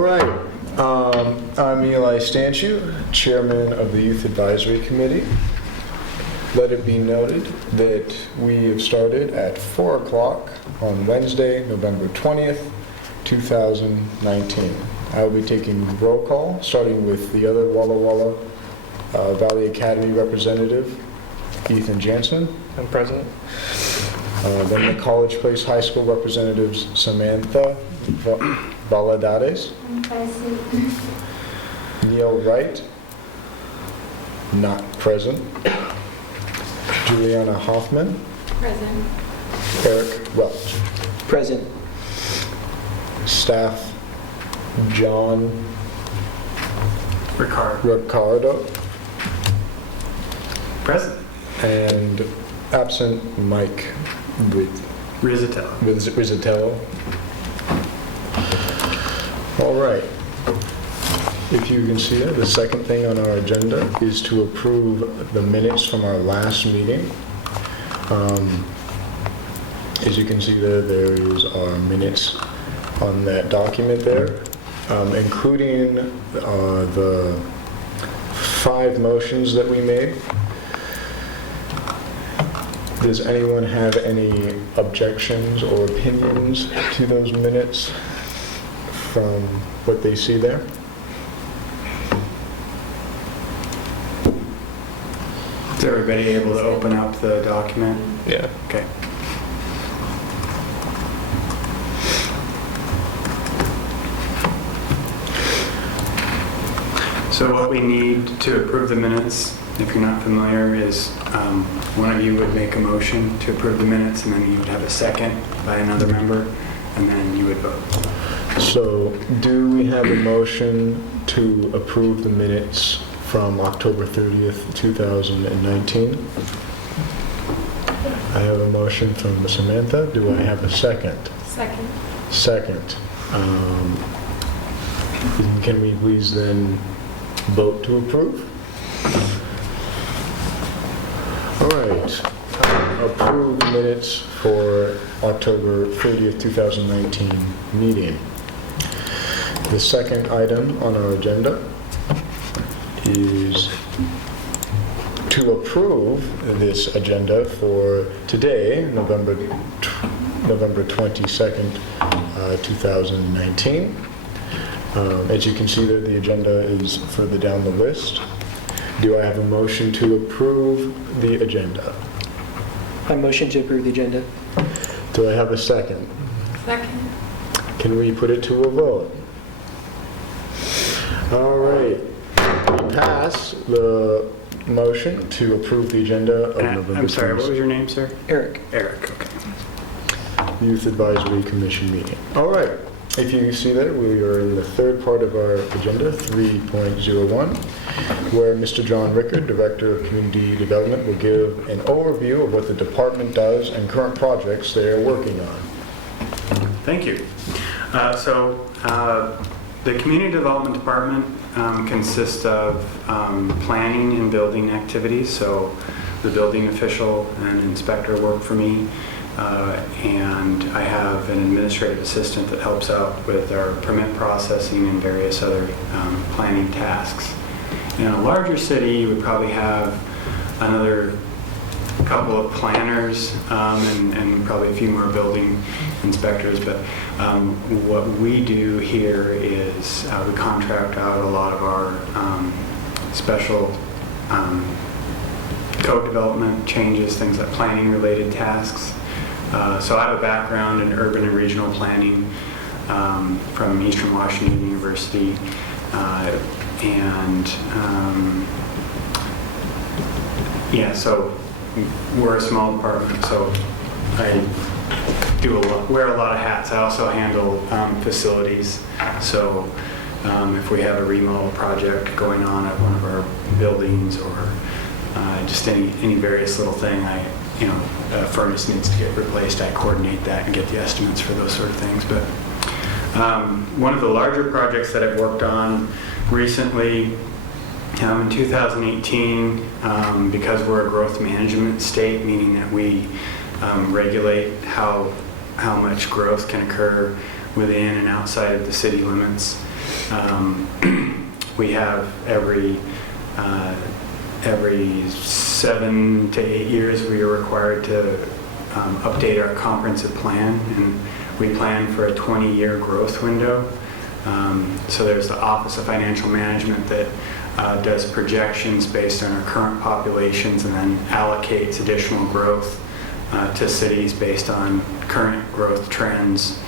All right. I'm Eli Stanchu, Chairman of the Youth Advisory Committee. Let it be noted that we have started at 4 o'clock on Wednesday, November 20th, 2019. I will be taking roll call, starting with the other Walla Walla Valley Academy representative, Ethan Jansen. I'm present. Then the College Place High School representatives, Samantha Valadares. I'm present. Neil Wright, not present. Juliana Hoffman. Present. Eric Welch. Present. Staff, John Ricardo. Present. And absent Mike Rizzatello. All right. If you can see it, the second thing on our agenda is to approve the minutes from our last meeting. As you can see there is our minutes on that document there, including the 5 motions that we made. Does anyone have any objections or opinions to those minutes from what they see there? Is everybody able to open up the document? Yeah. Okay. So what we need to approve the minutes, if you're not familiar, is one of you would make a motion to approve the minutes, and then you would have a second by another member, and then you would vote. So, do we have a motion to approve the minutes from October 30th, 2019? I have a motion from Samantha. Do I have a second? Second. Second. Can we please then vote to approve? All right. Approve the minutes for October 30th, 2019 meeting. The second item on our agenda is to approve this agenda for today, November 22nd, 2019. As you can see there, the agenda is further down the list. Do I have a motion to approve the agenda? I motion to approve the agenda. Do I have a second? Second. Can we put it to a vote? All right. We pass the motion to approve the agenda of November 20th. I'm sorry, what was your name, sir? Eric. Eric, okay. Youth Advisory Commission meeting. All right. If you see that, we are in the third part of our agenda, 3.01, where Mr. John Rickard, Director of Community Development, will give an overview of what the department does and current projects they are working on. Thank you. The Community Development Department consists of planning and building activities. So the building official and inspector work for me. And I have an administrative assistant that helps out with our permit processing and various other planning tasks. In a larger city, you would probably have another couple of planners and probably a few more building inspectors. But what we do here is we contract out a lot of our special code development changes, things like planning related tasks. So I have a background in urban and regional planning from Eastern Washington University, so we're a small department, so I wear a lot of hats. I also handle facilities, so if we have a remodel project going on at one of our buildings or just any various little thing, a furnace needs to get replaced, I coordinate that and get the estimates for those sort of things. But one of the larger projects that I've worked on recently, in 2018, because we're a growth management state, meaning that we regulate how much growth can occur, within and outside of the city limits. We have every 7 to 8 years we are required to update our comprehensive plan, and we plan for a 20-year growth window. So there's the Office of Financial Management that does projections based on our current populations and then allocates additional growth to cities based on current growth trends.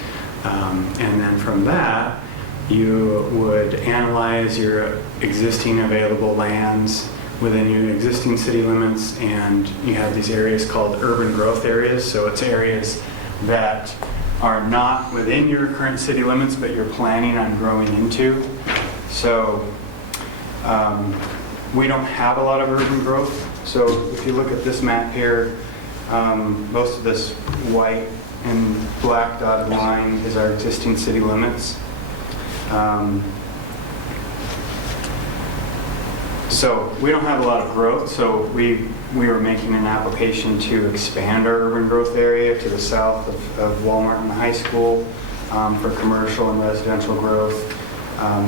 And then from that, you would analyze your existing available lands within your existing city limits, and you have these areas called urban growth areas. So it's areas that are not within your current city limits, but you're planning on growing into. So we don't have a lot of urban growth. So if you look at this map here, most of this white and black dotted line is our existing city limits. So we don't have a lot of growth, so we were making an application to expand our urban growth area to the south of Walmart and the high school for commercial and residential growth.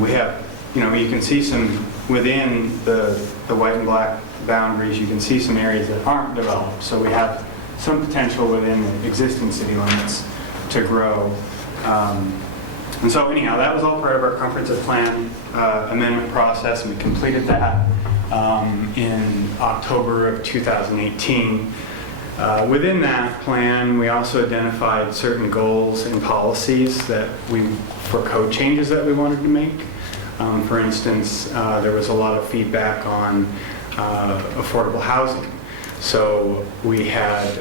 We have, you can see some, within the white and black boundaries, you can see some areas that aren't developed. So we have some potential within the existing city limits to grow. And so anyhow, that was all part of our comprehensive plan amendment process, and we completed that in October of 2018. Within that plan, we also identified certain goals and policies for code changes that we wanted to make. For instance, there was a lot of feedback on affordable housing. So we had,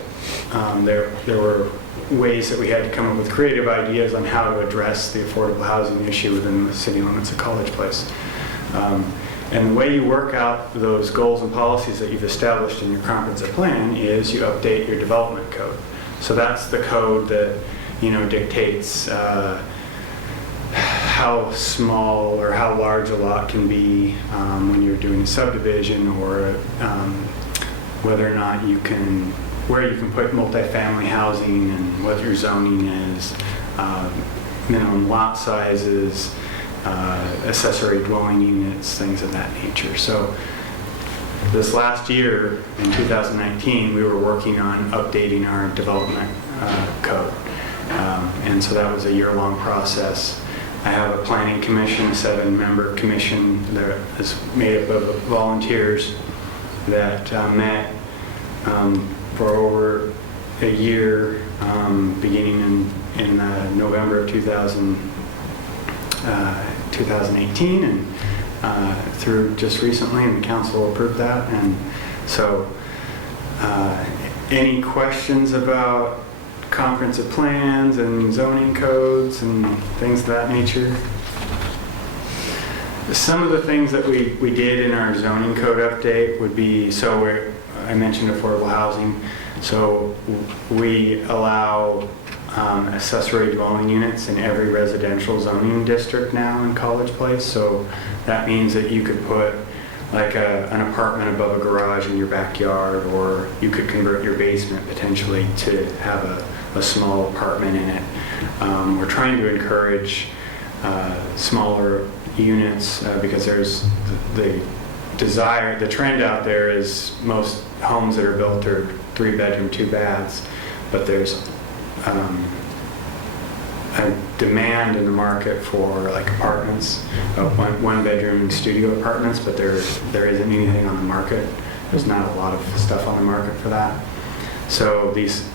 there were ways that we had to come up with creative ideas on how to address the affordable housing issue within the city limits of College Place. And the way you work out those goals and policies that you've established in your comprehensive plan is you update your development code. So that's the code that dictates how small or how large a lot can be when you're doing a subdivision, or whether or not where you can put multifamily housing and what your zoning is, minimum lot sizes, accessory dwelling units, things of that nature. So this last year, in 2019, we were working on updating our development code. And so that was a year-long process. I have a planning commission, a 7-member commission that is made up of volunteers that met for over a year, beginning in November of 2018 and through just recently, and the council approved that. And so any questions about comprehensive plans and zoning codes and things of that nature? Some of the things that we did in our zoning code update would be, I mentioned affordable housing. So we allow accessory dwelling units in every residential zoning district now in College Place. So that means that you could put like an apartment above a garage in your backyard, or you could convert your basement potentially to have a small apartment in it. We're trying to encourage smaller units because there's the trend out there is most homes that are built are 3-bedroom, 2 baths, but there's a demand in the market for like apartments, 1-bedroom studio apartments, but there isn't anything on the market. There's not a lot of stuff on the market for that. So these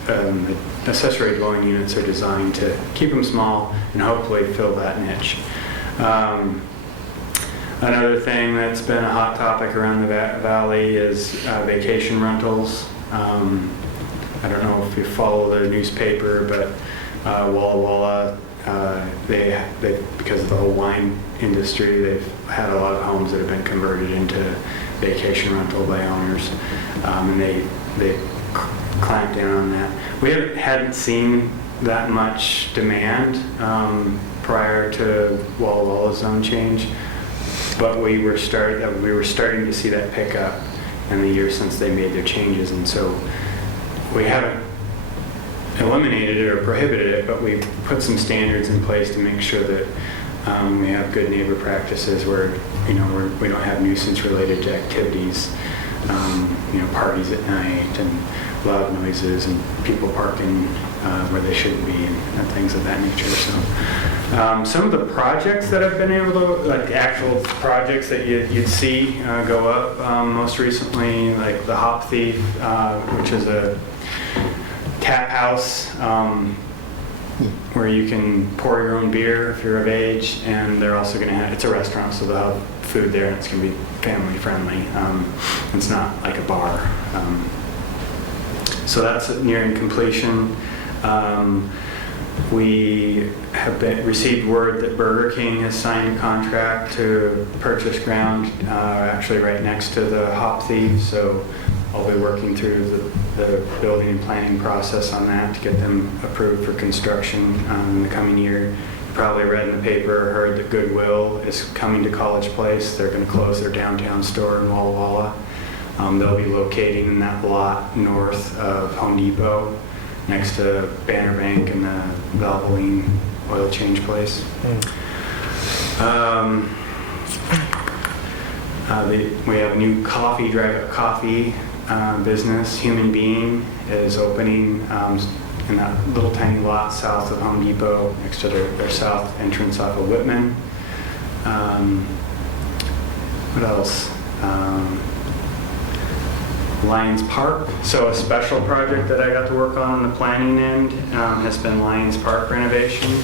accessory dwelling units are designed to keep them small and hopefully fill that niche. Another thing that's been a hot topic around the valley is vacation rentals. I don't know if you follow the newspaper, but Walla Walla, they because of the whole wine industry, they've had a lot of homes that have been converted into vacation rental by owners, and they clamped down on that. We hadn't seen that much demand prior to Walla Walla's zone change, but we were starting to see that pick up in the years since they made their changes, and so we haven't eliminated it or prohibited it, but we put some standards in place to make sure that we have good neighbor practices where, we don't have nuisance related to activities, parties at night and loud noises and people parking where they shouldn't be and things of that nature. So some of the projects that I've been able to, like the actual projects that you'd see go up most recently, like the Hop Thief, which is a tap house where you can pour your own beer if you're of age, and they're also going to have, it's a restaurant, so they'll have food there and it's going to be family friendly. It's not like a bar. So that's nearing completion. We have received word that Burger King has signed a contract to purchase ground actually right next to the Hop Thief, so I'll be working through the building and planning process on that to get them approved for construction in the coming year. You probably read in the paper, heard that Goodwill is coming to College Place. They're going to close their downtown store in Walla Walla. They'll be locating in that lot north of Home Depot, next to Banner Bank and the Valvoline oil change place. We have a new drive-up coffee business. Human Being is opening in that little tiny lot south of Home Depot, next to their south entrance off of Whitman. What else? Lions Park. So a special project that I got to work on the planning end has been Lions Park renovation.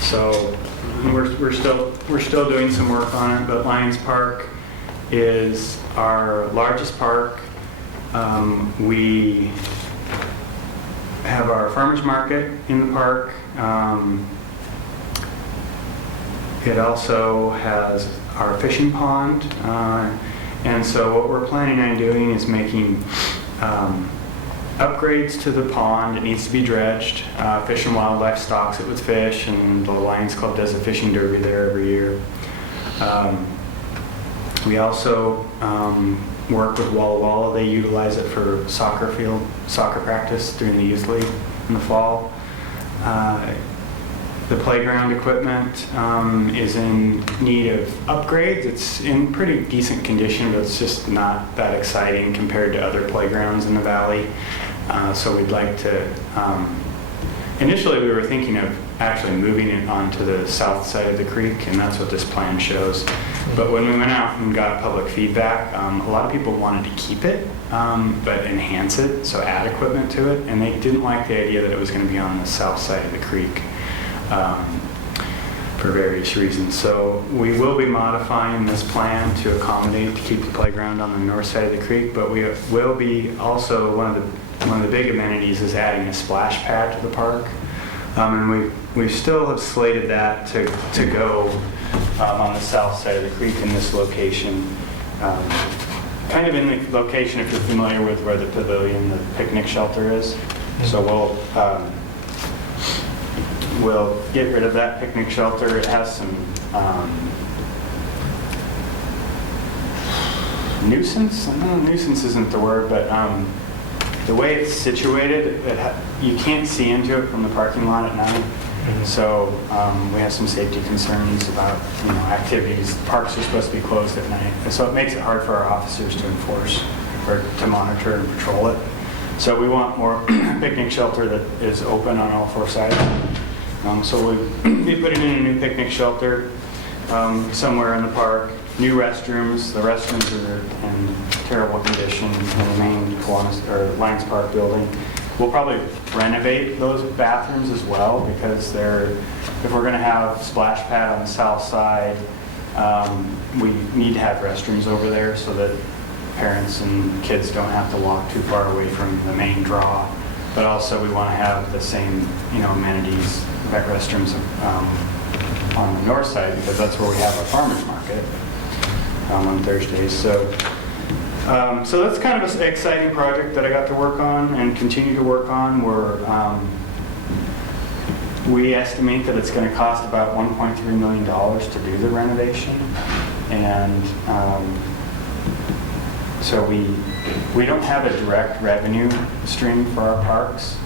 So we're still doing some work on it, but Lions Park is our largest park. We have our farmers market in the park. It also has our fishing pond. And so what we're planning on doing is making upgrades to the pond. It needs to be dredged. Fish and Wildlife stocks it with fish, and the Lions Club does a fishing derby there every year. We also work with Walla Walla. They utilize it for soccer practice during the youth league in the fall. The playground equipment is in need of upgrades. It's in pretty decent condition, but it's just not that exciting compared to other playgrounds in the valley. So we'd like to, initially we were thinking of actually moving it onto the south side of the creek, and that's what this plan shows. But when we went out and got public feedback, a lot of people wanted to keep it, but enhance it, so add equipment to it, and they didn't like the idea that it was going to be on the south side of the creek. For various reasons. So we will be modifying this plan to accommodate to keep the playground on the north side of the creek, but we will be also, one of the big amenities is adding a splash pad to the park. And we still have slated that to go on the south side of the creek in this location. Kind of in the location, if you're familiar with where the pavilion, the picnic shelter is. So we'll get rid of that picnic shelter. It has some nuisance. No, nuisance isn't the word, but the way it's situated, you can't see into it from the parking lot at night. So we have some safety concerns about activities. Parks are supposed to be closed at night, so it makes it hard for our officers to enforce or to monitor and patrol it. So we want more picnic shelter that is open on all four sides. So we'll be putting in a new picnic shelter somewhere in the park. New restrooms. The restrooms are in terrible condition in the main Lions Park building. We'll probably renovate those bathrooms as well, because if we're going to have splash pad on the south side, we need to have restrooms over there so that parents and kids don't have to walk too far away from the main draw. But also we want to have the same amenities, restrooms on the north side, because that's where we have our farmers market on Thursdays. So that's kind of an exciting project that I got to work on and continue to work on. We estimate that it's going to cost about $1.3 million to do the renovation, and so we don't have a direct revenue stream for our parks.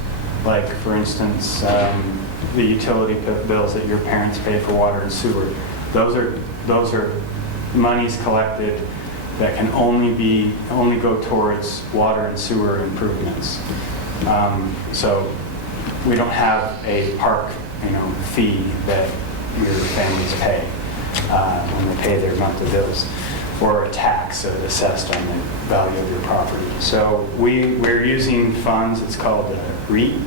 like, for instance, the utility bills that your parents pay for water and sewer. Those are monies collected that can only go towards water and sewer improvements. So we don't have a park, fee that your families pay when they pay their monthly bills, or a tax assessed on the value of your property. So we're using funds. It's called the REIT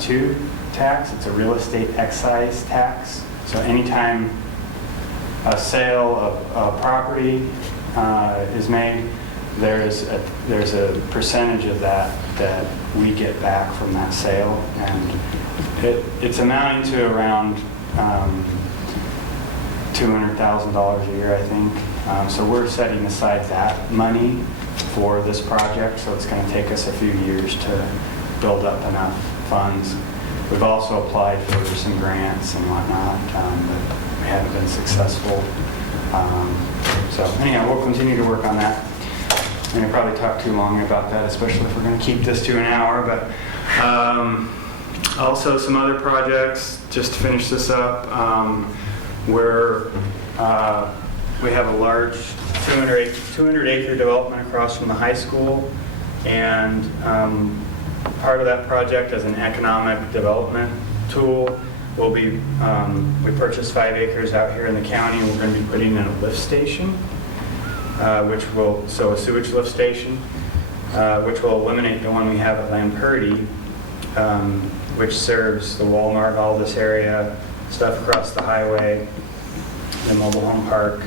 2 tax. It's a real estate excise tax. So anytime a sale of a property is made, there's a percentage of that we get back from that sale, and it's amounting to around $200,000 a year, I think. So we're setting aside that money for this project, so it's going to take us a few years to build up enough funds. We've also applied for some grants and whatnot, but we haven't been successful. So anyhow, we'll continue to work on that. And I probably talk too long about that, especially if we're going to keep this to an hour. But also some other projects, just to finish this up, we have a large 200-acre development across from the high school, and part of that project as an economic development tool will be, we purchased 5 acres out here in the county, and we're going to be putting in a lift station, a sewage lift station, which will eliminate the one we have at Lamperti, which serves the Walmart, all this area, stuff across the highway, the mobile home park,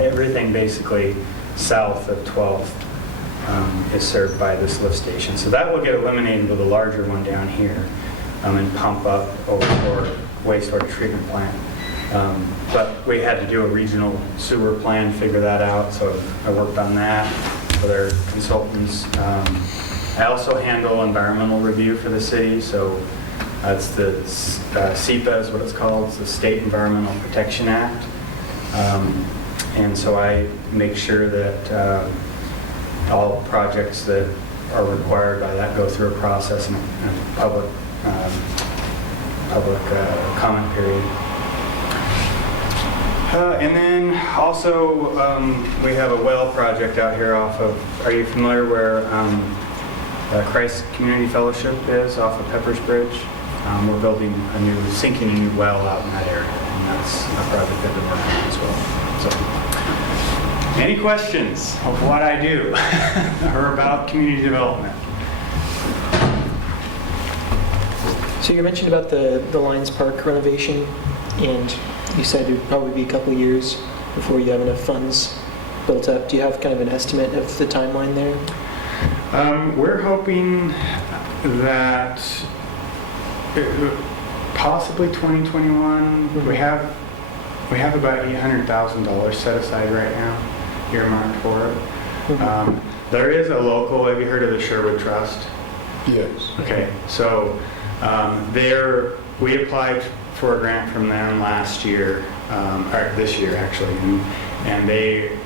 everything basically south of 12th is served by this lift station. So that will get eliminated with a larger one down here and pump up over for wastewater treatment plant. But we had to do a regional sewer plan, figure that out, so I worked on that with our consultants. I also handle environmental review for the city, so it's the SEPA is what it's called. It's the State Environmental Protection Act. And so I make sure that all projects that are required by that go through a process and a public comment period. And then also we have a well project out here off of, are you familiar where Christ Community Fellowship is off of Peppers Bridge? We're sinking a new well out in that area, and that's a project I've been working on as well. So, any questions of what I do or about community development? So you mentioned about the Lions Park renovation, and you said it would probably be a couple of years before you have enough funds built up. Do you have kind of an estimate of the timeline there? We're hoping that possibly 2021. Mm-hmm. We have about $800,000 set aside right now, earmarked for it. Mm-hmm. There is a local. Have you heard of the Sherwood Trust? Yes. Okay, so we applied for a grant from them last year, or this year actually, and they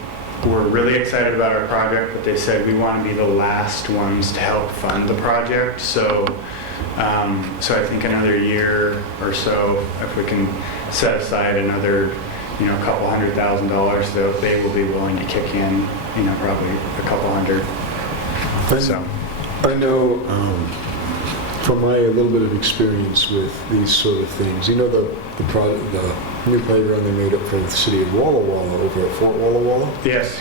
were really excited about our project, but they said we want to be the last ones to help fund the project. So I think another year or so, if we can set aside another, couple $100,000, they will be willing to kick in, probably a couple hundred. So I know from my little bit of experience with these sort of things, the new playground they made up for the city of Walla Walla over at Fort Walla Walla. Yes,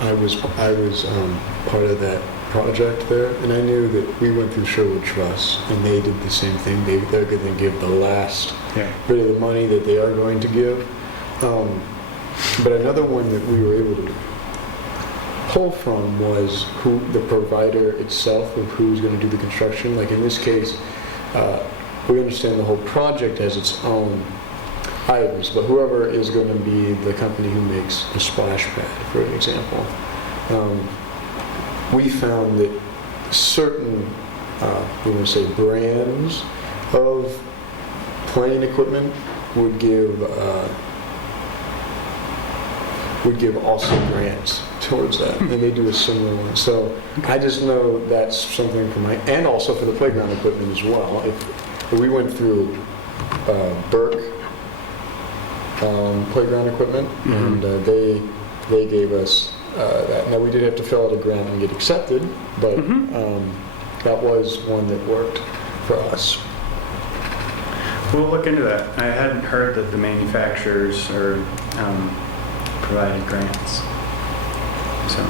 I was part of that project there, and I knew that we went through Sherwood Trust, and they did the same thing. They're going to give the last bit of the money that they are going to give. But another one that we were able to pull from was the provider itself of who's going to do the construction. Like in this case, we understand the whole project has its own items, but whoever is going to be the company who makes the splash pad, for an example, we found that certain, brands of playing equipment would give also grants towards that, and they do a similar one. So I just know that's something for my, and also for the playground equipment as well. If we went through Burke playground equipment, and they gave us that. Now, we did have to fill out a grant and get accepted, but that was one that worked for us. We'll look into that. I hadn't heard that the manufacturers are provided grants. So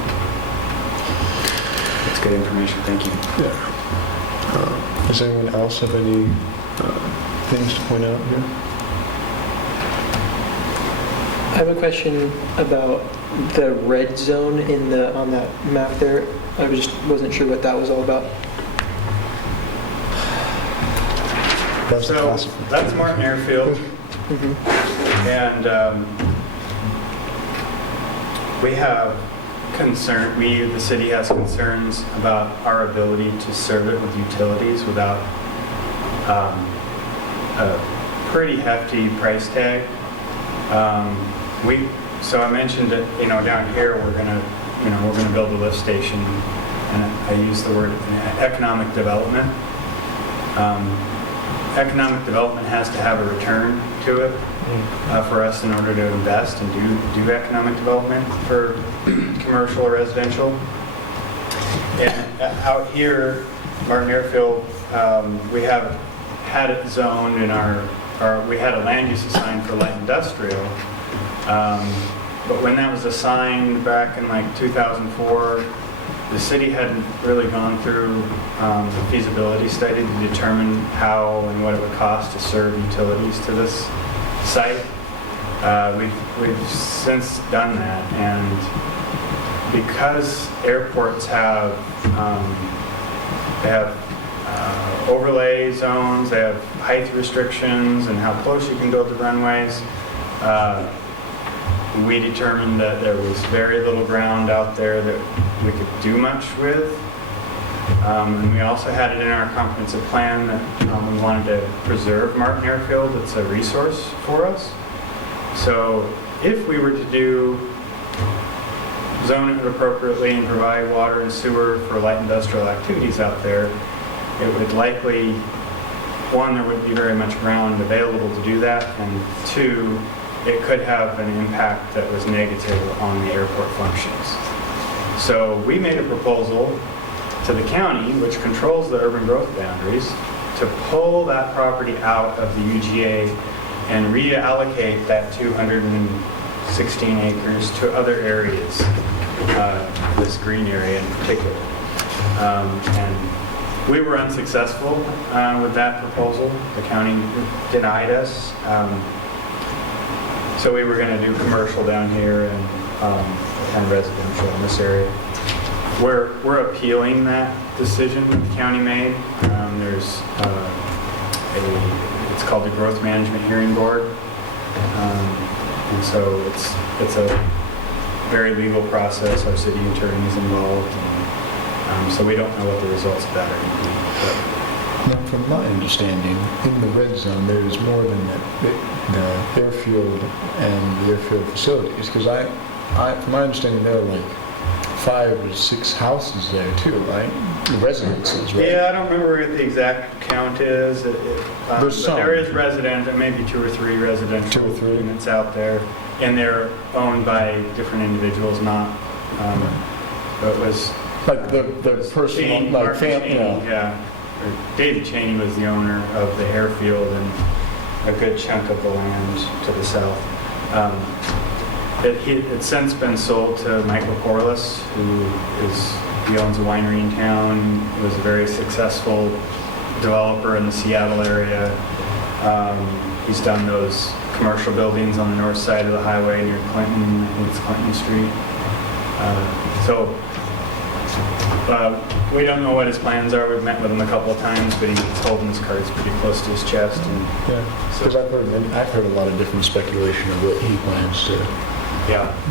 that's good information. Thank you. Yeah. Does anyone else have any things to point out here? I have a question about the red zone on that map there. I wasn't sure what that was all about. So that's Martin Airfield, and we have the city has concerns about our ability to serve it with utilities without a pretty hefty price tag. So I mentioned that, down here we're gonna build a lift station, and I use the word economic development. Economic development has to have a return to it for us in order to invest and do economic development for commercial or residential. And out here, Martin Airfield, we have had it zoned in we had a land use assigned for light industrial. But when that was assigned back in like 2004, the city hadn't really gone through the feasibility study to determine how and what it would cost to serve utilities to this site. We've since done that, and because airports have overlay zones, they have height restrictions and how close you can build the runways, we determined that there was very little ground out there that we could do much with. And we also had it in our comprehensive plan that we wanted to preserve Martin Airfield. It's a resource for us. So if we were to zone it appropriately and provide water and sewer for light industrial activities out there, it would likely, one, there wouldn't be very much ground available to do that, and two, it could have an impact that was negative on the airport functions. So we made a proposal to the county, which controls the urban growth boundaries, to pull that property out of the UGA and reallocate that 216 acres to other areas, this green area in particular. And we were unsuccessful with that proposal. The county denied us. So we were going to do commercial down here and residential in this area. We're appealing that decision that the county made. There's it's called the Growth Management Hearing Board, and so it's a very legal process. Our city attorney is involved, and so we don't know what the results of that are going to be. Now, from my understanding, in the red zone, there's more than the airfield and the airfield facilities, because from my understanding, there are like 5 or 6 houses there too, right? Residences, right? Yeah, I don't remember what the exact count is. But there is residential, maybe 2 or 3 residential units out there, and they're owned by different individuals, not. It was like the personal, like family. Yeah. David Cheney was the owner of the airfield and a good chunk of the land to the south. It's since been sold to Michael Corliss, he owns a winery in town. He was a very successful developer in the Seattle area. He's done those commercial buildings on the north side of the highway near Clinton. I think it's Clinton Street. We don't know what his plans are. We've met with him a couple of times, but he's holding his cards pretty close to his chest. Because I've heard a lot of different speculation of what he plans to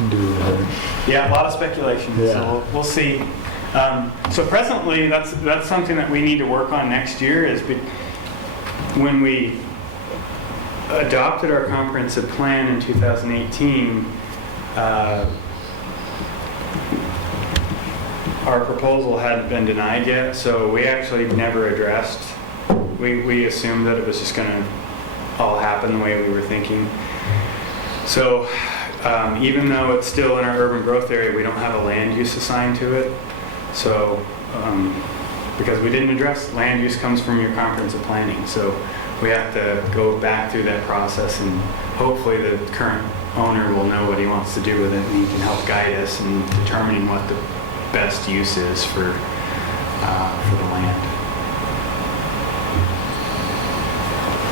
do there. Yeah, a lot of speculation. Yeah. So we'll see. So presently, that's something that we need to work on next year. Is when we adopted our comprehensive plan in 2018. our proposal hadn't been denied yet, so we actually never addressed. We assumed that it was just going to all happen the way we were thinking. So even though it's still in our urban growth area, we don't have a land use assigned to it. So because we didn't address land use comes from your comprehensive planning, so we have to go back through that process, and hopefully the current owner will know what he wants to do with it, and he can help guide us in determining what the best use is for the land.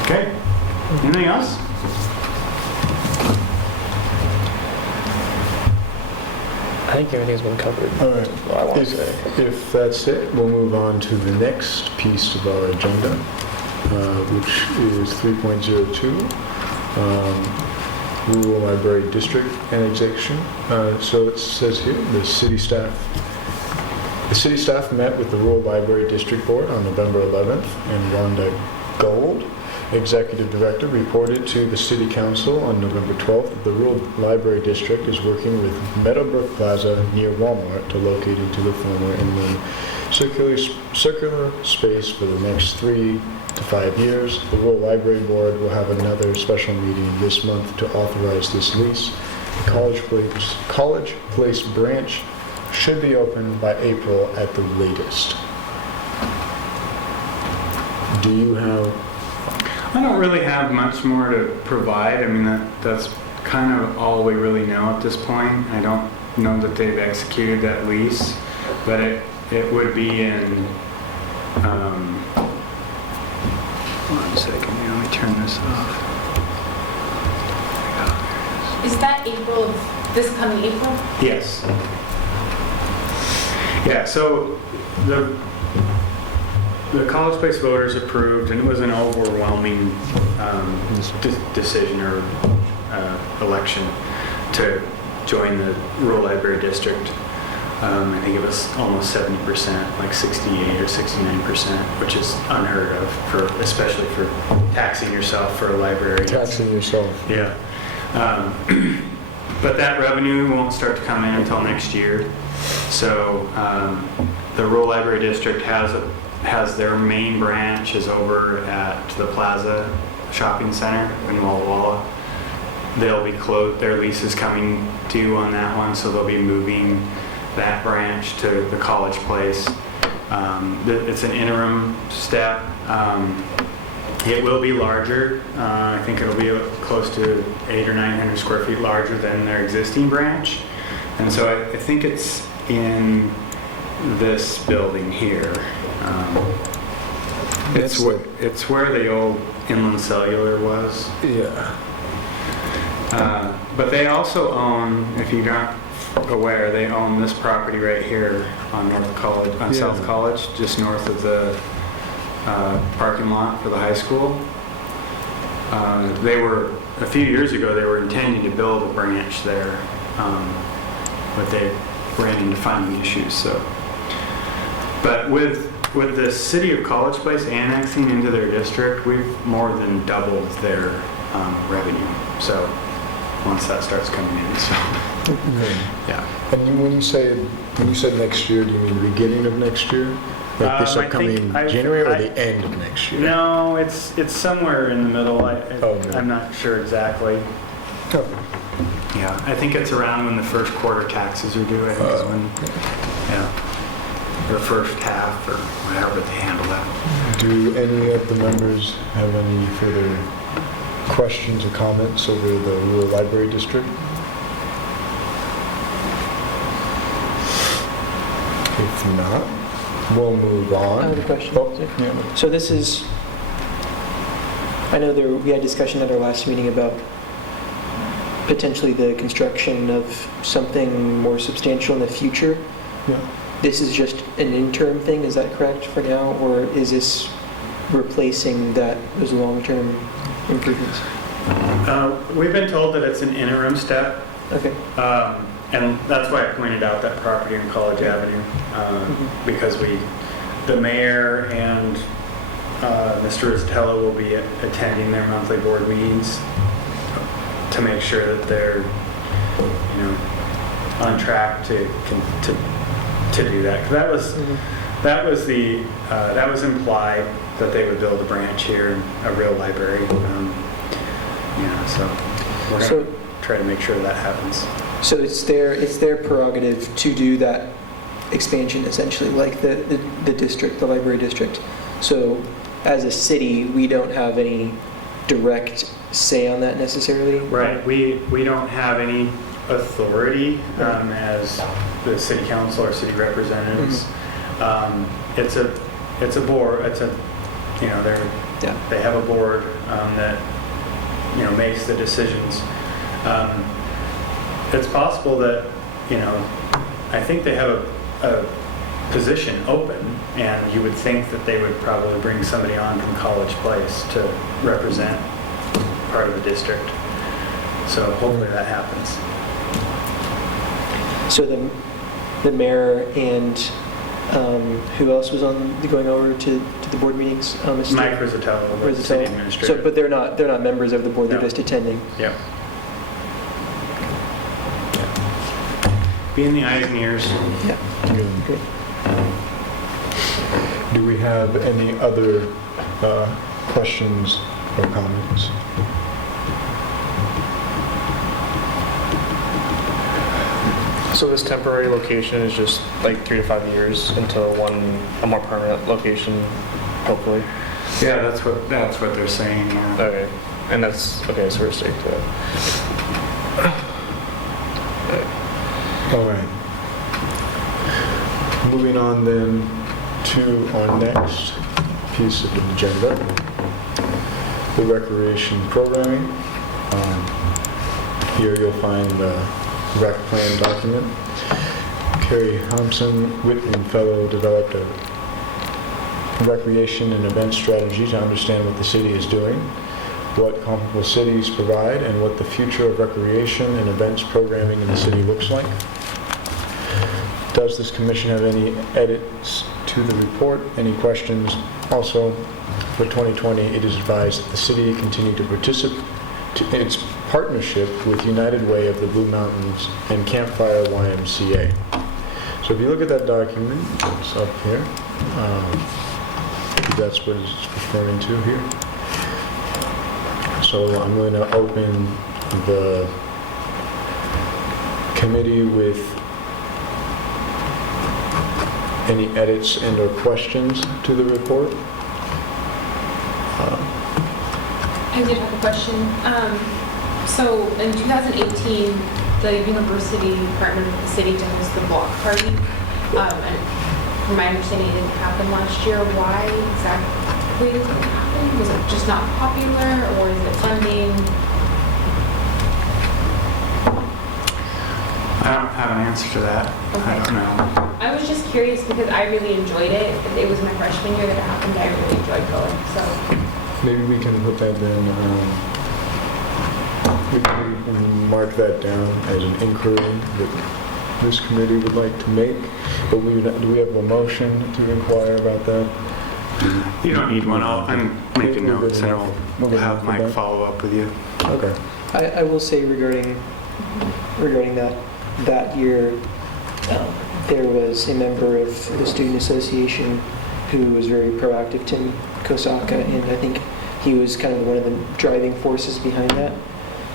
Okay. Anything else? I think everything's been covered. All right. That's what I want to say. If that's it, we'll move on to the next piece of our agenda, which is 3.02, Rural Library District Annexation. So it says here, the city staff met with the Rural Library District Board on November 11th, and Rhonda Gold, Executive Director, reported to the City Council on November 12th that the Rural Library District is working with Meadowbrook Plaza near Walmart to locate into the former inland circular space for the next 3 to 5 years. The Rural Library Board will have another special meeting this month to authorize this lease. The College Place branch should be open by April at the latest. Do you have... I don't really have much more to provide. I mean, that's kind of all we really know at this point. I don't know that they've executed that lease, but it would be in, one second, let me turn this off. Is that April, this coming April? Yes. Yeah, so the College Place voters approved, and it was an overwhelming decision or election to join the Rural Library District. I think it was almost 70%, like 68 or 69%, which is unheard of, especially for taxing yourself for a library. Taxing yourself. Yeah. But that revenue won't start to come in until next year. So the Rural Library District has their main branch is over at the Plaza Shopping Center in Walla Walla. They'll be closed, their lease is coming due on that one, so they'll be moving that branch to the College Place. It's an interim step. It will be larger. I think it'll be close to 800 or 900 square feet larger than their existing branch. And so I think it's in this building here. It's where the old Inland Cellular was. Yeah. But they also own, if you're not aware, they own this property right here on North College, on South College, just north of the parking lot for the high school. They were, a few years ago, they were intending to build a branch there, but they ran into funding issues. So, but with the city of College Place annexing into their district, we've more than doubled their revenue. So once that starts coming in, so yeah. And when you said next year, do you mean the beginning of next year? Like this upcoming January or the end of next year? No, it's somewhere in the middle. I'm not sure exactly. Oh. Yeah, I think it's around when the first quarter taxes are due. I think is when, yeah, the first half or however they handle that. Do any of the members have any further questions or comments over the Rural Library District? If not, we'll move on. I have a question. Oh, yeah. So this is, I know we had discussion at our last meeting about potentially the construction of something more substantial in the future. Yeah. This is just an interim thing, is that correct for now? Or is this replacing those long-term improvements? We've been told that it's an interim step. Okay. And that's why I pointed out that property on College Avenue, because the mayor and Mr. Rizzatello will be attending their monthly board meetings to make sure that they're, on track to to do that. 'Cause that was that was implied that they would build a branch here, a real library. So we're So- going to try to make sure that happens. So it's their prerogative to do that expansion, essentially, like the district, the library district. So as a city, we don't have any direct say on that necessarily? Right. We don't have any authority as the city council or city representatives. It's a board. They have a board that makes the decisions. It's possible that I think they have a position open, and you would think that they would probably bring somebody on from College Place to represent part of the district. So hopefully that happens. So the mayor and who else was going over to the board meetings? Mike Rizzatello, the city administrator. So, but they're not members of the board. They're No. just attending. Yep. Being the eyes and ears. Yeah. Good. Great. Do we have any other questions or comments? So this temporary location is just like 3 to 5 years until a more permanent location, hopefully. Yeah, that's what they're saying. Yeah. Okay, and that's okay. So we're sticking to that. All right. Moving on then to our next piece of the agenda, the recreation programming. Here you'll find the rec plan document. Carrie Thompson, Whitman Fellow, developed a recreation and event strategy to understand what the city is doing, what comparable cities provide, and what the future of recreation and events programming in the city looks like. Does this commission have any edits to the report? Any questions? Also, for 2020, it is advised that the city continue to participate in its partnership with United Way of the Blue Mountains and Campfire YMCA. So if you look at that document, it's up here. That's what it's referring to here. So I'm going to open the committee with any edits and or questions to the report. I did have a question. So in 2018, the university department of the city to host the block party. And from my understanding, it didn't happen last year. Why exactly did it happen? Was it just not popular, or is it funding? I don't have an answer to that. Okay. I don't know. I was just curious because I really enjoyed it. It was my freshman year that it happened. I really enjoyed going. So. Maybe we can put that then, we can mark that down as an inquiry that this committee would like to make. But do we have a motion to inquire about that? You don't need one. I'm making We're good notes and enough. I'll We're good have enough for Mike that? follow up with you. Okay. I will say regarding that year, there was a member of the student association who was very proactive, Tim Kosaka, and I think he was kind of one of the driving forces behind that.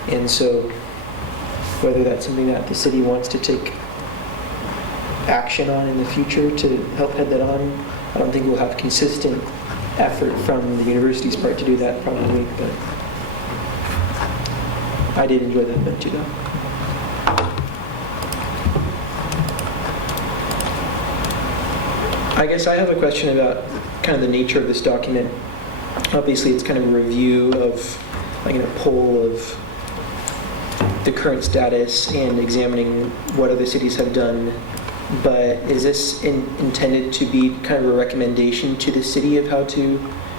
And so whether that's something that the city wants to take action on in the future to help head that on, I don't think we'll have consistent effort from the university's part to do that probably, but I did enjoy that event too though. I guess I have a question about kind of the nature of this document. Obviously, it's kind of a review of, like, a poll of the current status and examining what other cities have done. But is this intended to be kind of a recommendation to the city of how to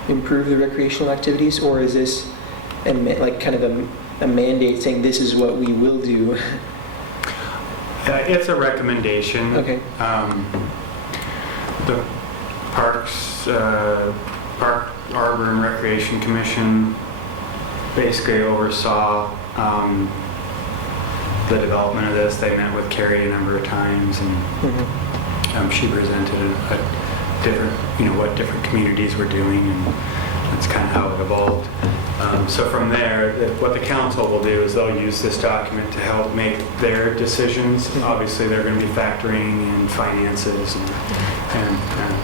improve the recreational activities, or is this kind of a mandate saying this is what we will do? It's a recommendation. Okay. The Park Arbor and Recreation Commission basically oversaw the development of this. They met with Carrie a number of times, and she presented a different, what different communities were doing, and that's kind of how it evolved. So from there, what the council will do is they'll use this document to help make their decisions. Obviously, they're going to be factoring in finances and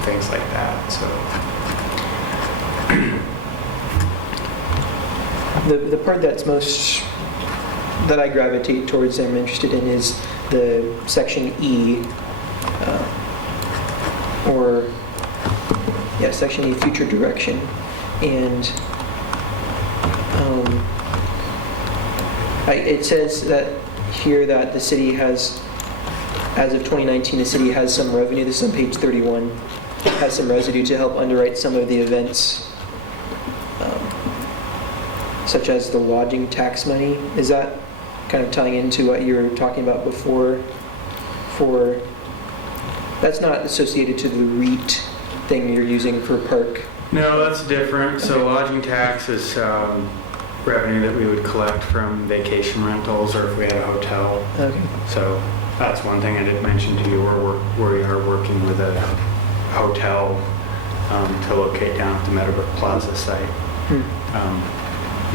things like that. So The part that's that I gravitate towards and I'm interested in is the section E, section E, future direction. And it says that here that the city has, as of 2019, the city has some revenue, this is on page 31, has some residue to help underwrite some of the events, such as the lodging tax money. Is that kind of tying into what you were talking about before? That's not associated to the REIT thing you're using for park? no, that's different. So lodging tax is revenue that we would collect from vacation rentals or if we had a hotel. Okay. So that's one thing I didn't mention to you. We are working with a hotel to locate down at the Meadowbrook Plaza site.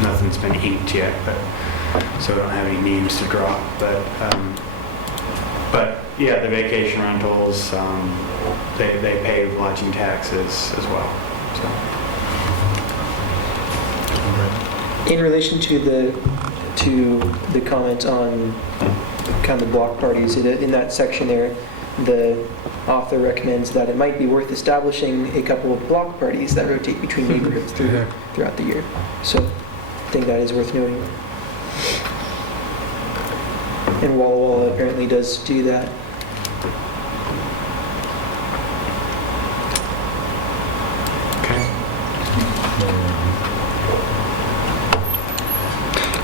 Nothing's been inked yet, so I don't have any names to drop. But yeah, the vacation rentals, they pay lodging taxes as well. So. In relation to the comment on kind of the block parties, in that section there, the author recommends that it might be worth establishing a couple of block parties that rotate between neighborhoods throughout the year. So I think that is worth noting. And Walla Walla apparently does do that.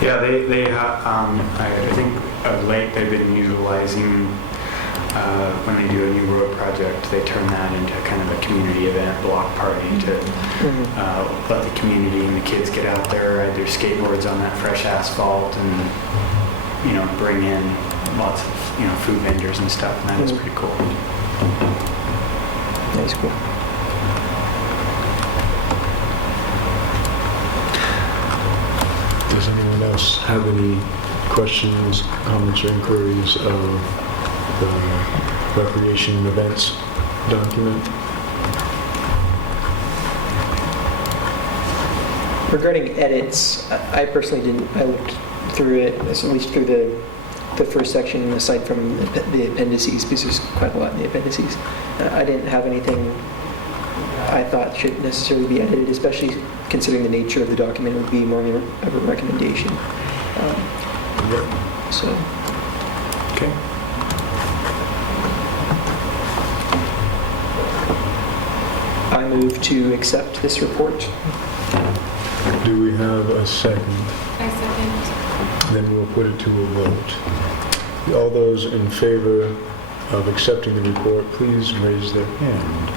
Yeah, they I think of late they've been utilizing, when they do a new road project, they turn that into kind of a community event, block party to let the community and the kids get out there, ride their skateboards on that fresh asphalt and, bring in lots of, food vendors and stuff, and that is pretty cool. That's cool. Does anyone else have any questions, comments, or inquiries of the recreation and events document? Regarding edits, I personally didn't. I looked through it, at least through the first section, aside from the appendices, because there's quite a lot in the appendices. I didn't have anything I thought should necessarily be edited, especially considering the nature of the document would be more of a recommendation. So. Okay. I move to accept this report. Do we have a second? I second. Then we'll put it to a vote. All those in favor of accepting the report, please raise their hand.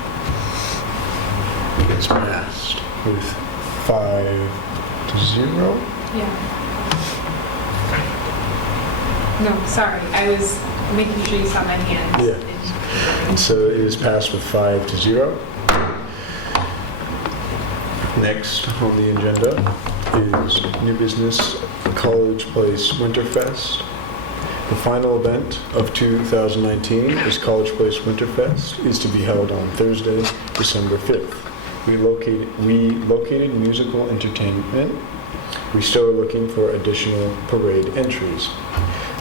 It's passed with 5-0. Yeah. No, sorry. I was making sure you saw my hands. Yeah. And so it is passed with 5-0. Next on the agenda is new business College Place Winterfest. The final event of 2019 is College Place Winterfest is to be held on Thursday, December 5th. We located musical entertainment. We still are looking for additional parade entries.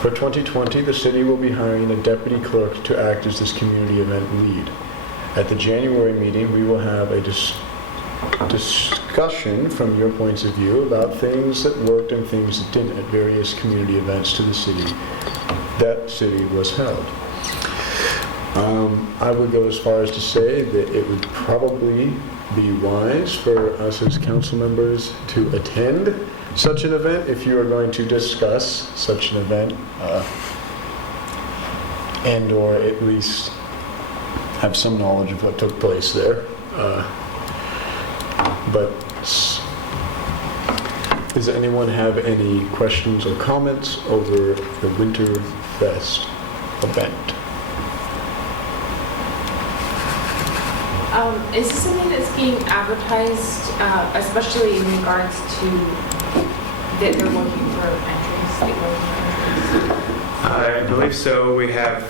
For 2020, the city will be hiring a deputy clerk to act as this community event lead. At the January meeting, we will have a discussion from your points of view about things that worked and things that didn't at various community events to the city. That city was held. I would go as far as to say that it would probably be wise for us as council members to attend such an event if you are going to discuss such an event and or at least have some knowledge of what took place there. But does anyone have any questions or comments over the Winterfest event? Is this something that's being advertised, especially in regards to that they're looking for entries? Like looking for entries? I believe so. We have,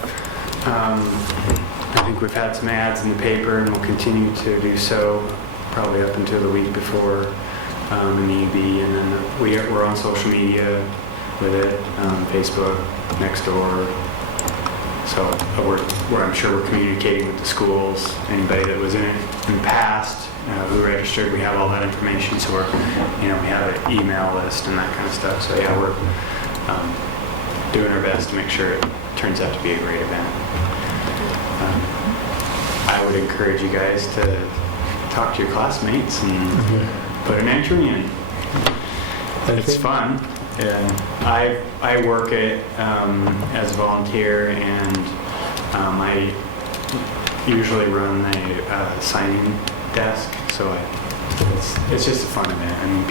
I think we've had some ads in the paper and we'll continue to do so probably up until the week before in the EB. And then we're on social media with it, Facebook, Nextdoor. So I'm sure we're communicating with the schools, anybody that was in it in the past, who registered, we have all that information. So we have an email list and that kind of stuff. So yeah, we're doing our best to make sure it turns out to be a great event. I would encourage you guys to talk to your classmates and put an entry in. It's fun. And I work it as a volunteer, and I usually run the signing desk. So it's just a fun event. I mean,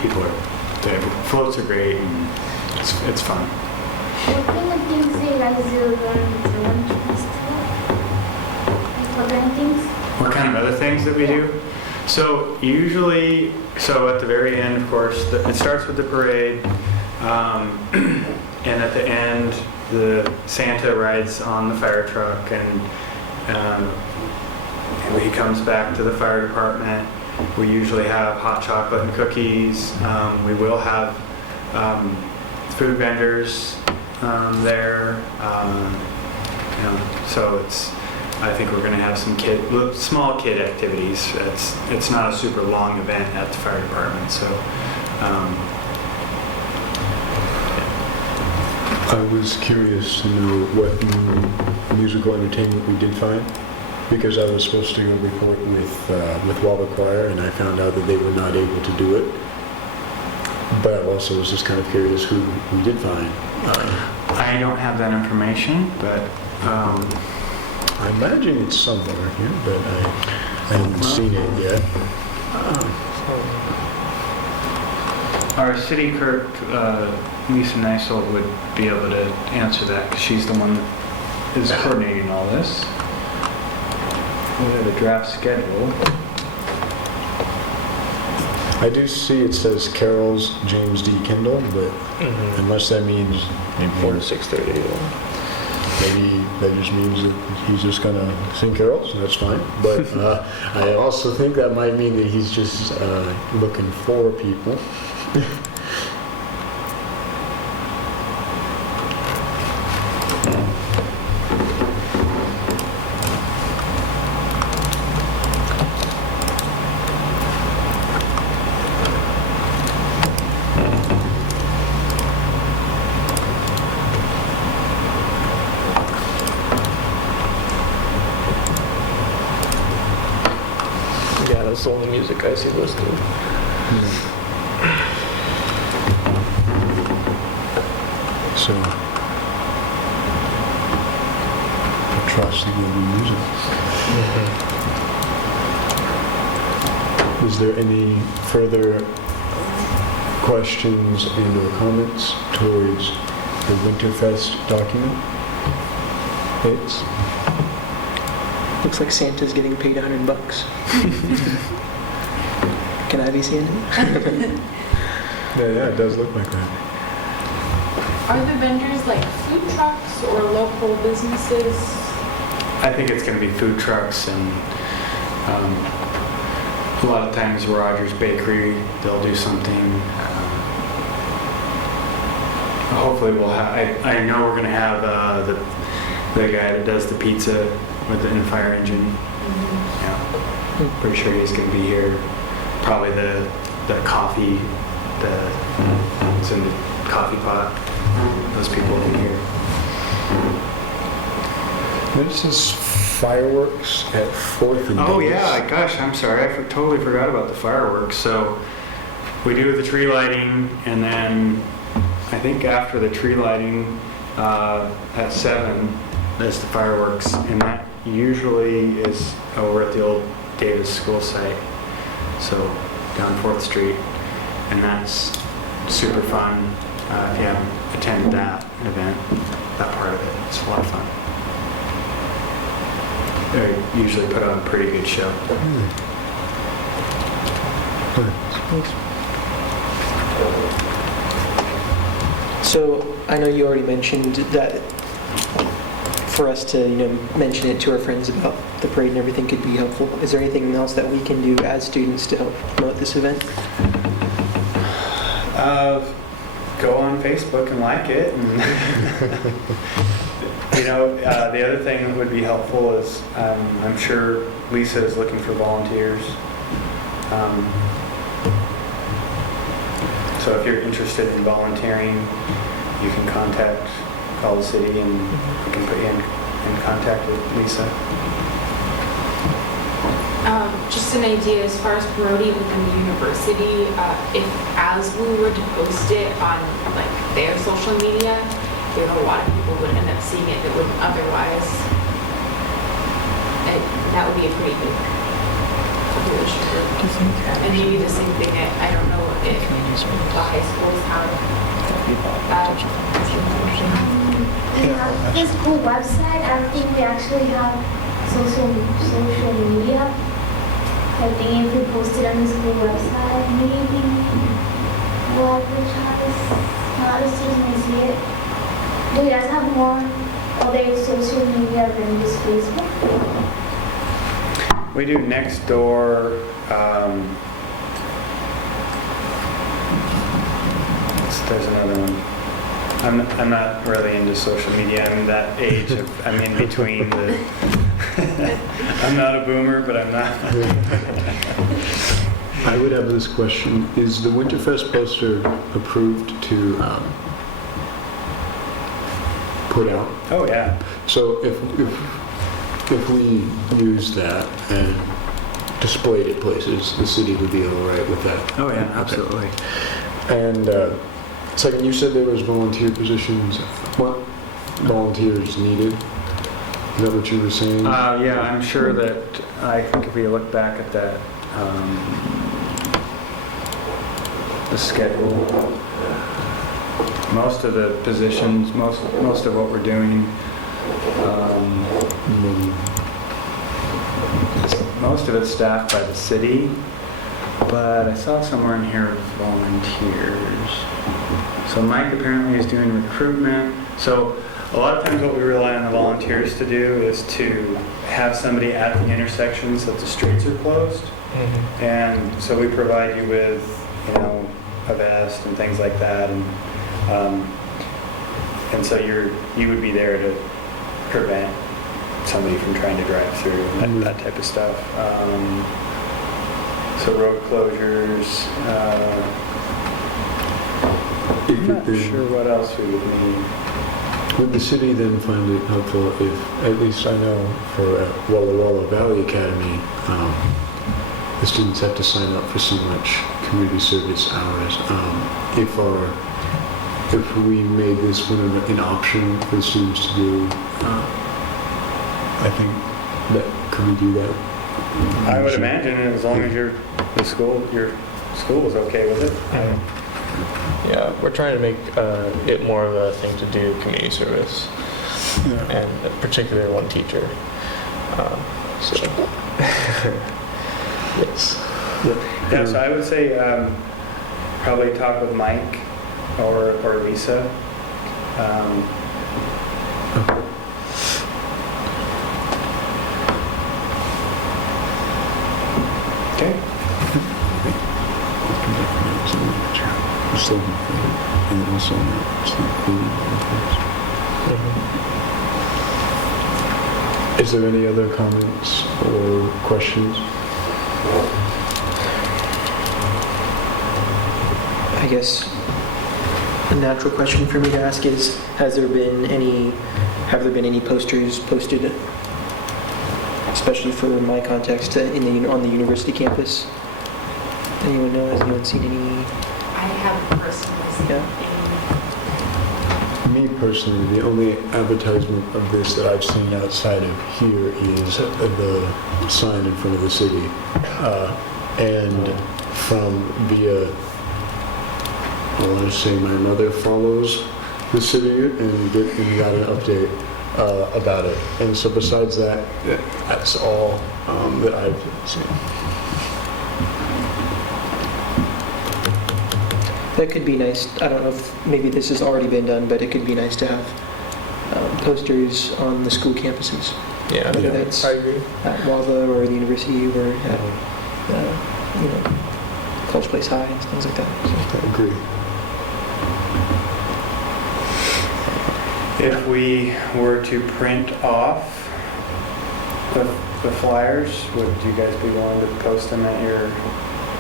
the floats are great, and it's fun. What kind of things do you guys do during the lunch festival? Like what kind of things? What kind of other things that we do? So usually, at the very end, of course, it starts with the parade. And at the end, the Santa rides on the fire truck, and he comes back to the fire department. We usually have hot chocolate and cookies. We will have food vendors there. So I think we're going to have some small kid activities. It's not a super long event at the fire department, so. I was curious to know what new musical entertainment we did find, because I was supposed to go report with Walla Choir, and I found out that they were not able to do it. But I also was just kind of curious who we did find. I don't have that information, but I imagine it's somewhere here, but I haven't seen it yet. Our city clerk, Lisa Neisel, would be able to answer that because she's the one that is coordinating all this. We have a draft schedule. I do see it says Carol's James D. Kendall, but unless that means 4 to 6:30. maybe that just means that he's just gonna sing carols, and that's fine. But I also think that might mean that he's just looking for people. Yeah, that's the only music I see listed. So, I trust that we'll be using it. Is there any further questions and or comments towards the Winterfest document? It's Looks like Santa's getting paid $100. Can I be Santa? yeah, it does look like that. Are the vendors like food trucks or local businesses? I think it's going to be food trucks, and a lot of times Rogers Bakery, they'll do something. Hopefully we'll have, I know we're going to have the guy that does the pizza in the fire engine. Yeah, pretty sure he's going to be here. Probably the coffee, it's in the coffee pot. Those people will be here. This is fireworks at 4th and Oh Davis. yeah, gosh, I'm sorry. I totally forgot about the fireworks. So we do the tree lighting, and then I think after the tree lighting at 7, there's the fireworks, and that usually is over at the old Davis school site, so down 4th Street, and that's super fun. If you haven't attended that event, that part of it, it's a lot of fun. they usually put on a pretty good show. So I know you already mentioned that for us to, mention it to our friends about the parade and everything could be helpful. Is there anything else that we can do as students to help promote this event? Go on Facebook and like it. And the other thing that would be helpful is I'm sure Lisa is looking for volunteers. So if you're interested in volunteering, you can call the city and we can put you in contact with Lisa. Just an idea as far as promoting within the university, if as we were to post it on like their social media, there are a lot of people would end up seeing it that wouldn't otherwise. And that would be a pretty big population group. And maybe the same thing I don't know if the high schools have that. We have the school website. I don't think we actually have social media. I think if we post it on the school website, maybe we'll advertise. Not as soon as we see it. Do you guys have more other social media than just Facebook? We do Nextdoor. There's another one. I'm not really into social media. I'm that age. I'm in between the. I'm not a boomer, but I'm not. I would have this question. Is the Winterfest poster approved to put out? Oh yeah. So if we use that and displayed it places, the city would be all right with that? Oh yeah, Okay. absolutely. And second, you said there was volunteer positions. What volunteers needed? Is that what you were saying? Yeah, I'm sure that I think if we look back at that, the schedule, most of the positions, most of what we're doing, most of it's staffed by the city, but I saw somewhere in here volunteers. So Mike apparently is doing recruitment. So a lot of times what we rely on the volunteers to do is to have somebody at the intersections that the streets are closed. Mm-hmm. And so we provide you with, a vest and things like that. And so you would be there to prevent somebody from trying to drive through and that type of stuff. So road closures. I'm not sure what else we would need. Would the city then find it helpful if, at least I know for Walla Walla Valley Academy, the students have to sign up for so much community service hours. If we made this one an option for the students to do, I think could we do that? I would imagine as long as your school was okay with it. Yeah, we're trying to make it more of a thing to do community service, and particularly one teacher. So, yes. Yeah, so I would say probably talk with Mike or Lisa. Okay. And also, is there any other comments or questions? I guess a natural question for me to ask is, have there been any posters posted, especially for my context, on the university campus? Anyone know? Has anyone seen any? I haven't personally seen Yeah. any. Me personally, the only advertisement of this that I've seen outside of here is the sign in front of the city, and via, I want to say my mother follows the city and got an update about it. And so besides that, that's all that I've seen. That could be nice. I don't know if maybe this has already been done, but it could be nice to have posters on the school campuses. Yeah, Whether that's I agree. at WAVA or the university or at, College Place High and things like that. So. I agree. If we were to print off the flyers, would you guys be willing to post them at your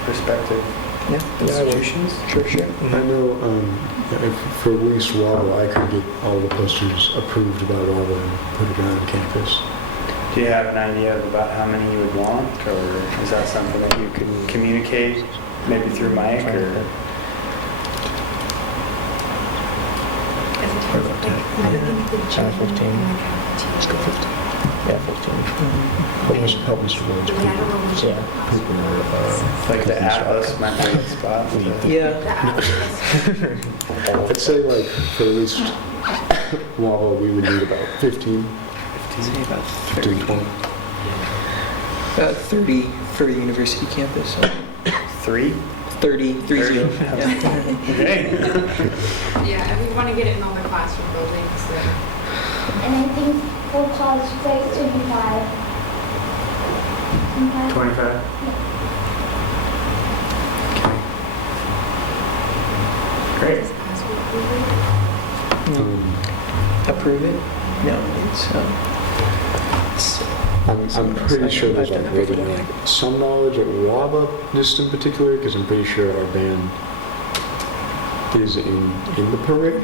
respective Yeah, institutions? sure. I know for East Walla, I could get all the posters approved by Walla and put it on campus. Do you have an idea about how many you would want, or is that something that you could communicate maybe through Mike, or? Channel 15. Let's go 15. Yeah, 15. Help Mr. Williams. Yeah. Like the Atlas might be a spot. Yeah. I'd say like for at least Walla, we would need about 15, Say about 15, 20. About 30 for the university campus. So 3? 30. Yeah. Okay. Yeah, and we want to get it in all the classroom buildings. So. And I think for college, like 25. 25? Great. Approve it? No, I'm pretty sure there's already some knowledge at WABA just in particular, because I'm pretty sure our band is in the parade.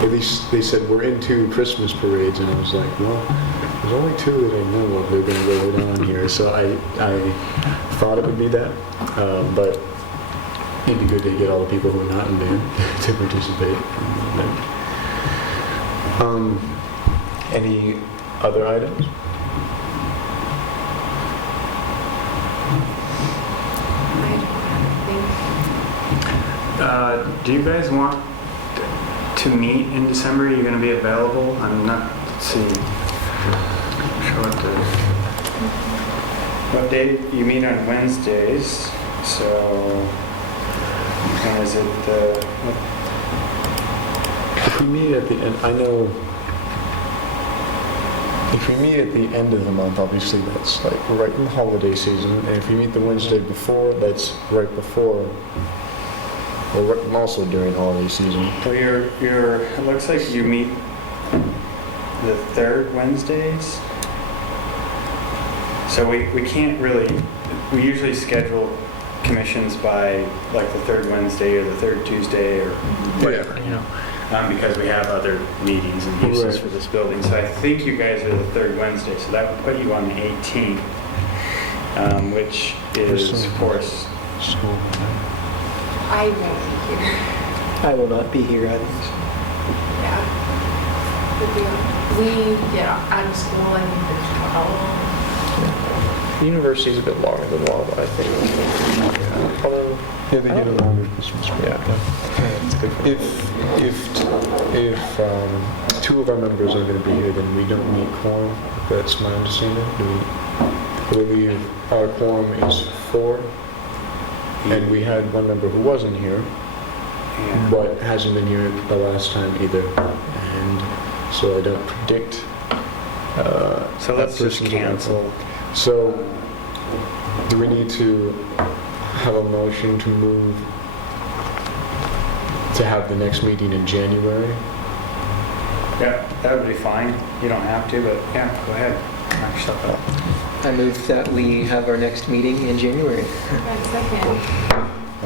At least they said we're in 2 Christmas parades, and I was like, well, there's only 2 that I know of that are going to go on here, so I thought it would be that, but it'd be good to get all the people who are not in band to participate. Any other items? Do you guys want to meet in December? Are you going to be available? I'm not, let's see. Sure what day? You meet on Wednesdays, so when is it? If we meet at the end, I know. If we meet at the end of the month, obviously that's like right in the holiday season. And if we meet the Wednesday before, that's right before, or also during holiday season. Well, it looks like you meet the 3rd Wednesdays. So we can't really, we usually schedule commissions by like the 3rd Wednesday or the 3rd Tuesday or whatever, you know, because we have other meetings and uses for this building. So I think you guys are the 3rd Wednesday, so that would put you on the 18th, which is, of course, I won't be here. I will not be here either. Yeah. We get out of school, I think, the 12th. The university's a bit longer than WABA, I think. Although, Yeah, they get a longer Christmas break. yeah. If 2 of our members are going to be here, then we don't meet quorum. That's my understanding. I believe our quorum is 4, and we had 1 member who wasn't here, but hasn't been here the last time either. And so I don't predict. so let's just cancel. So, do we need to have a motion to move to have the next meeting in January? Yeah, that would be fine. You don't have to, but yeah, go ahead. Knock yourself out. I move that we have our next meeting in January. Right, second.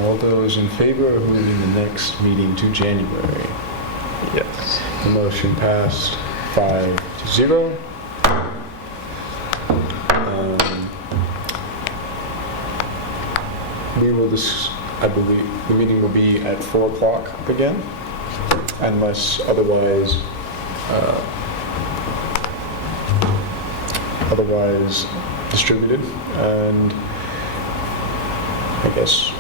All those in favor of moving the next meeting to January? Yes. The motion passed 5-0. We will I believe the meeting will be at 4 o'clock again, unless otherwise distributed. And I guess,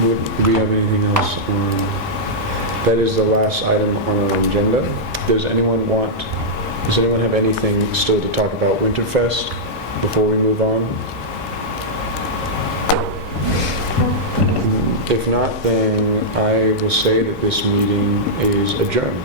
do we have anything else on That is the last item on our agenda. Does anyone have anything still to talk about Winterfest before we move on? If not, then I will say that this meeting is adjourned.